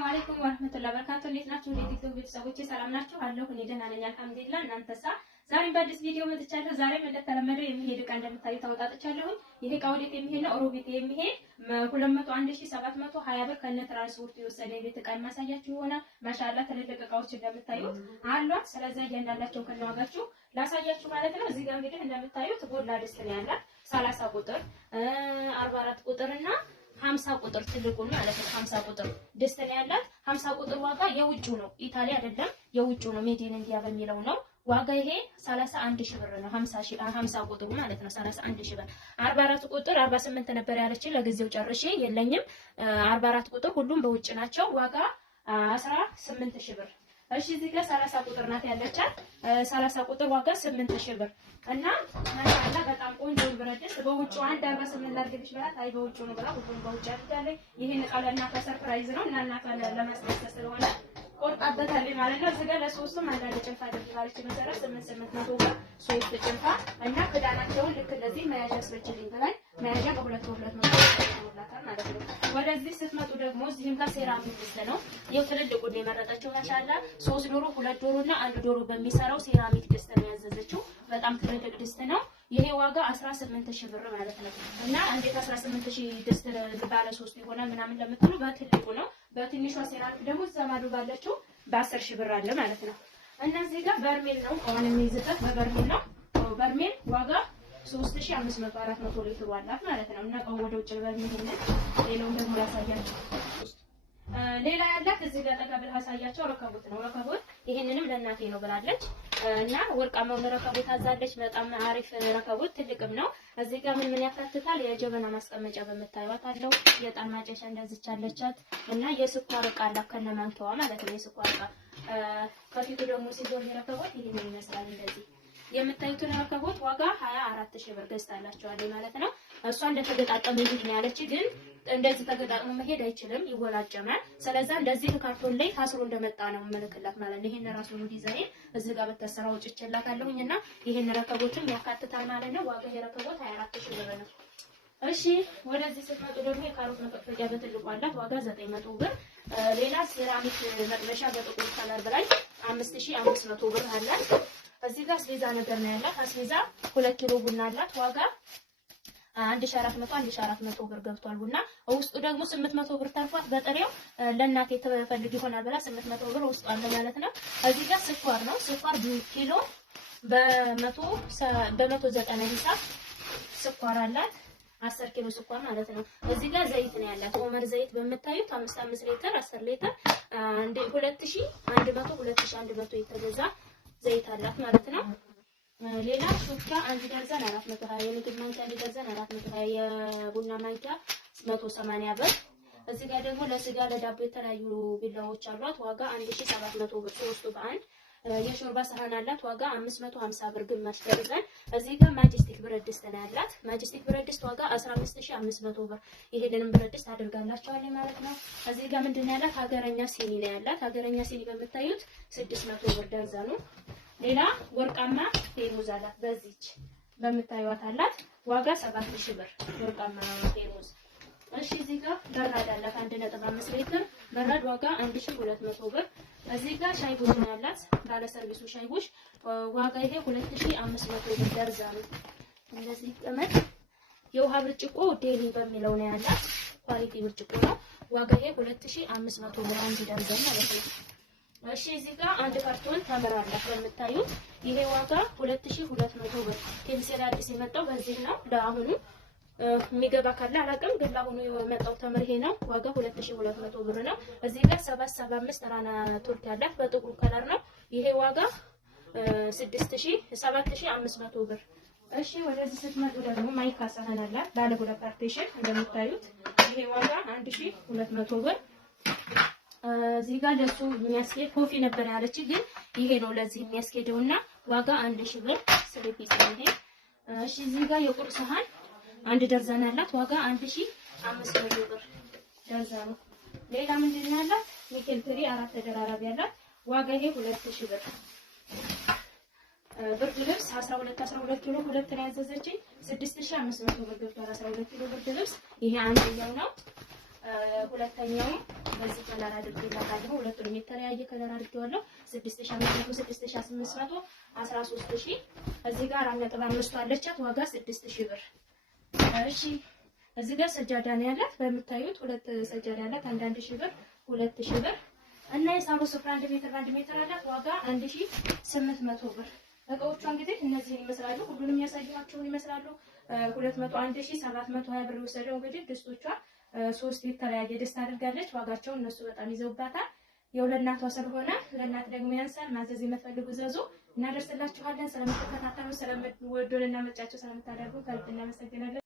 ሰላም አለይኩም ወራህመቱላሂ ወበረካቱ። እንዴት ናችሁ? የዩቲዩብ ቤተሰቦቼ ሰላም ናችሁ? አለሁ እኔ ደህና ነኝ አልሐምዱሊላህ። እናንተሳ? ዛሬም በአዲስ ቪዲዮ መጥቻለሁ። ዛሬም እንደተለመደው የሚሄድ እቃ እንደምታዩት አወጣጥቻለሁ። ይሄ እቃ ወዴት የሚሄድ ነው? ሮቢት የሚሄድ 201720 ብር ከነ ትራንስፖርት የወሰደ የቤት እቃ ማሳያችሁ ይሆናል። ማሻአላ ትልልቅ እቃዎች እንደምታዩት አሏት። ስለዚህ እያንዳንዳቸው ከነዋጋችሁ ላሳያችሁ ማለት ነው። እዚህ ጋር እንግዲህ እንደምታዩት ጎላ ድስት ነው ያላት 30 ቁጥር 44 ቁጥር እና 50 ቁጥር ትልቁ ማለት ነው። 50 ቁጥር ድስት ነው ያላት። 50 ቁጥር ዋጋ የውጭው ነው፣ ኢጣሊያ አይደለም፣ የውጭው ነው፣ ሜድ ኢን ኢንዲያ በሚለው ነው። ዋጋ ይሄ 31000 ብር ነው። 50 ቁጥሩ ማለት ነው 31000 ብር። 44 ቁጥር 48 ነበር ያለችኝ፣ ለጊዜው ጨርሼ የለኝም። 44 ቁጥር ሁሉም በውጭ ናቸው። ዋጋ 18000 ብር። እሺ እዚህ ጋር 30 ቁጥር ናት ያለቻት። 30 ቁጥር ዋጋ 8000 ብር እና ማሻአላ በጣም ቆንጆ ብረት ድስት። በውጭው 148 ላድርግልሽ ብላት፣ አይ በውጭው ነው ብላ ሁሉም በውጭ አድርጋለች። ይሄን እቃ ለእናቷ ሰርፕራይዝ ነው እና እናቷን ለማስደሰት ስለሆነ ቆርጣበታለች ማለት ነው። እዚህ ጋር ለሶስቱም አንዳንድ ጭልፋ አድርጋለች። መሰረት 800 ብር 3 ጭልፋ እና ክዳናቸውን ልክ እንደዚህ መያዣ አስበጅልኝ ብላኝ መያዣ በ200 ተወላታል ማለት ነው። ወደዚህ ስትመጡ ደግሞ እዚህም ጋር ሴራሚክ ድስት ነው። ይኸው ትልልቁ ነው የመረጠችው ማሻአላ። 3 ዶሮ 2 ዶሮ እና 1 ዶሮ በሚሰራው ሴራሚክ ድስት ነው ያዘዘችው። በጣም ትልልቅ ድስት ነው። ይሄ ዋጋ 18000 ብር ማለት ነው። እና እንዴት 18000 ድስት ባለ 3 ይሆናል ምናምን ለምትሉ በትልቁ ነው። በትንሿ ሴራሚክ ደግሞ ዘማዱ ባለችው በ10000 ብር አለ ማለት ነው። እና እዚህ ጋር በርሜል ነው አሁን የሚይዝበት በበርሜል ነው። በርሜል ዋጋ 3500 400 ሊትር ዋላት ማለት ነው። እና ወደ ውጭ በርሜል ነው። ሌላውን ደግሞ ያሳያችሁ። ሌላ ያላት እዚህ ጋር ተቀበል ያሳያቸው ረከቦት ነው። ረከቦት ይሄንንም ለእናቴ ነው ብላለች እና ወርቃማው ረከቦት አዛለች። በጣም አሪፍ ረከቦት ትልቅም ነው። እዚህ ጋር ምን ያካትታል? የጀበና ማስቀመጫ በመታየዋት አለው። የጣን ማጨሻ እንደዚች አለቻት እና የስኳር እቃ አላት ከነማንኪያዋ ማለት ነው። የስኳር እቃ ከፊቱ ደግሞ ሲዞር ረከቦት ይሄን ይመስላል። እንደዚህ የምታዩትን ረከቦት ዋጋ 24000 ብር ገዝታላችኋለች ማለት ነው። እሷ እንደተገጣጠመ ይሄድ ነው ያለች፣ ግን እንደዚህ ተገጣጥሞ መሄድ አይችልም፣ ይወላጨማል። ስለዚህ እንደዚህ ካርቶን ላይ ታስሮ እንደመጣ ነው መልክላት ማለት ነው። ይሄን ራሱ ነው ዲዛይን እዚህ ጋር በተሰራው ጭጭላታለሁኝና ይሄን ረከቦትም ያካትታል ማለት ነው። ዋጋ የረከቦት 24000 ብር ነው። እሺ ወደዚህ ስትመጡ ደግሞ የካሮት መፈቅፈቂያ በትልቁ አላት። ዋጋ 900 ብር። ሌላ ሴራሚክ መጥበሻ በጥቁር ከለር ብላይ 5500 ብር አላት። እዚህ ጋር አስቤዛ ነገር ነው ያላት። አስቤዛ 2 ኪሎ ቡና አላት። ዋጋ 1400 ብር ገብቷል ቡና። ውስጡ ደግሞ 800 ብር ተርፏት በጥሬው ለእናቴ ተፈልግ ይሆናል ብላ 800 ብር ውስጡ አለ ማለት ነው። እዚህ ጋር ስኳር ነው። ስኳር ኪሎ በ190 ሂሳብ ስኳር አላት። 10 ኪሎ ስኳር ማለት ነው። እዚህ ጋር ዘይት ነው ያላት። ኦመር ዘይት በምታዩት 5 ሊትር 10 ሊትር 2100 የተገዛ ዘይት አላት ማለት ነው። ሌላ ሹካ 1 ደርዘን 420፣ የምግብ ማንኪያ 1 ደርዘን 420፣ የቡና ማንኪያ 180 ብር። እዚህ ጋር ደግሞ ለስጋ ለዳቦ የተለያዩ ቢላዎች አሏት። ዋጋ 1700 ብር ሶስቱ በአንድ። የሾርባ ሰሃን አላት። ዋጋ 550 ብር ግማሽ ደርዘን። እዚህ ጋር ማጀስቲክ ብረት ድስት ነው ያላት። ማጀስቲክ ብረት ድስት ዋጋ 15500 ብር። ይሄንንም ብረት ድስት አድርጋላችኋለች ማለት ነው። እዚህ ጋር ምንድነው ያላት? ሀገረኛ ሲኒ ነው ያላት። ሀገረኛ ሲኒ በምታዩት 600 ብር ደርዘኑ። ሌላ ወርቃማ ፌርሙዝ አላት። በዚች በምታዩት አላት። ዋጋ 7000 ብር ወርቃማ ፌርሙዝ። እሺ እዚህ ጋር በራድ አላት 1.5 ሊትር በራድ ዋጋ 1200 ብር። እዚህ ጋር ሻይ ቡሽ ነው ያላት። ባለ ሰርቪሱ ሻይ ቡሽ ዋጋ ይሄ 2500 ብር ደርዘኑ። እንደዚህ ቀመጥ የውሃ ብርጭቆ ዴሊ በሚለው ነው ያላት። ኳሊቲ ብርጭቆ ነው። ዋጋ ይሄ 2500 ብር አንድ ደርዘን ማለት ነው። እሺ እዚህ ጋር አንድ ካርቶን ተምር አላት በምታዩት። ይሄ ዋጋ 2200 ብር። ኬሚሴል አዲስ የመጣው በዚህ ነው። ለአሁኑ የሚገባ ካለ አላውቅም፣ ግን ለአሁኑ የመጣው ተምር ይሄ ነው። ዋጋ 2200 ብር ነው። እዚህ ጋር 775 ራና ቱርክ ያላት በጥቁር ከለር ነው። ይሄ ዋጋ 7500 ብር። እሺ ወደዚህ ስትመጡ ደግሞ ማይካ ሳህን አላት ባለ 2 ፓርቲሽን እንደምታዩት። ይሄ ዋጋ 1200 ብር። እዚህ ጋር ለሱ የሚያስኬድ ኮፊ ነበር ያለች፣ ግን ይሄ ነው ለዚህ የሚያስኬደውና ዋጋ 1000 ብር። ስለዚህ ይሄ እሺ እዚህ ጋር የቁርስ ሰሃን 1 ደርዘን አላት። ዋጋ 1500 ብር ደርዘኑ። ሌላ ምንድነው ያላት? ኒኬል ትሪ 4 ተደራራቢ ያላት። ዋጋ ይሄ 2000 ብር። ብርድ ልብስ 12 ኪሎ ሁለት ነው ያዘዘችኝ 6500 ብር ገብቷል። 12 ኪሎ ብርድ ልብስ ይሄ አንደኛው ነው። ሁለተኛው በዚህ ከለር አድርጌላታለሁ። ሁለቱንም የተለያየ ከለር አድርጌዋለሁ። 6500 6800 13000 እዚህ ጋር 4.5 አለቻት ዋጋ 6000 ብር። እሺ እዚህ ጋር ሰጃዳ ነው ያላት በምታዩት ሁለት ሰጃዳ ያላት 1000 ብር 2000 ብር እና የሳሩ ስፍራ 1 ሜትር አላት ዋጋ 1800 ብር። እቃዎቿ እንግዲህ እነዚህን ይመስላሉ። ሁሉንም ያሳየኋቸውን ይመስላሉ። 21720 ብር ወሰደው። እንግዲህ ድስቶቿ 3 የተለያየ ድስት አድርጋለች። ዋጋቸው እነሱ በጣም ይዘውባታል። የሁለናቷ ስለሆነ ለእናት ደግሞ ያንሳል። ማዘዝ የምትፈልጉ ዘዙ፣ እናደርስላችኋለን። ስለምትከታተሉ ስለምትወዱን እና ምርጫችሁ ስለምታደርጉ ከልብ እናመሰግናለን።